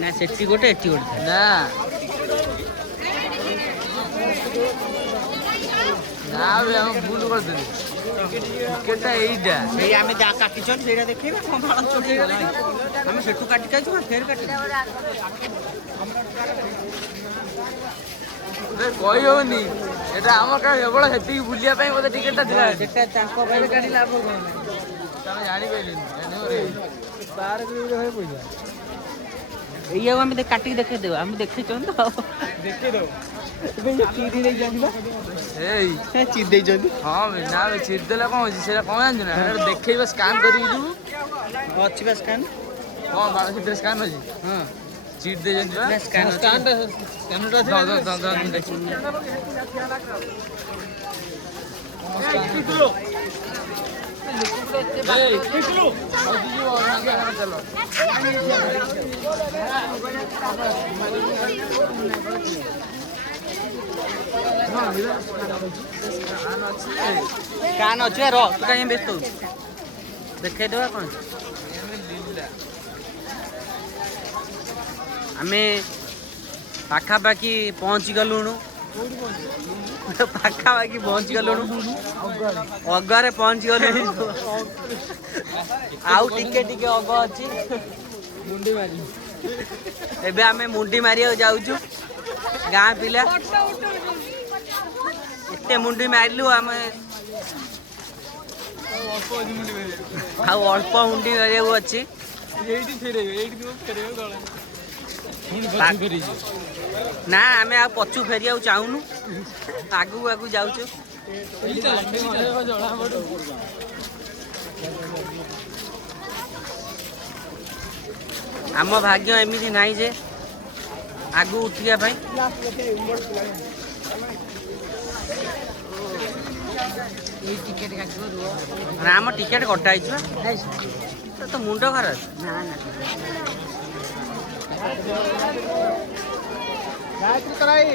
ना सेठी गोटे एठी गोटे ना ना बे हम भूल कर देली टिकेटटा एइटा सेई आमे जा काटी छन सेरा देखैबा हम भाड़ा चोटी गला हम सेठू काटी काटी फेर काटी रे कहि होनी एटा हमर का एबळ हेती बुलिया पई मते टिकेटटा दिला सेटा तांको पे काटी लाभ कोन तमे जानि पैलिन रे तार के होय पैसा ये हम काटी देखे देव हम देखे चन तो देखे दो बे चीरी रे जानिबा एई चीर दे जदी हां बे ना बे चीर देला कोन होजी सेरा कोन जानजु ना एटा देखैबा स्कैन करी जु अछि बस स्कैन हां बाला से स्कैन होजी हां चीर दे जानजु स्कैन स्कैनटा दो देखि किलो किलो चलो कान अछि रो तू काहे व्यस्त हो देखे देबा कोन आमे पाखा पाखी पहुंच गलुनु पाखा पाखी पहुंच गलुनु अगरे पहुंच गलुनु आउ टिके टिके अग अछि मुंडी मारी एबे आमे मुंडी मारिया जाउछु गां पिला एते मुंडी मारलु आमे अल्प मुंडी मारिया अछि एइटी फेरे गला ना आमे आ पछु फेरिया चाहूनु आगु आगु जाउछु आम भाग्य एमिति नाही जे आगु उठिया भाई टिकेट काटिबो राम टिकेट कटा आइछ तो मुंड खराब ना ना गायत्री कराई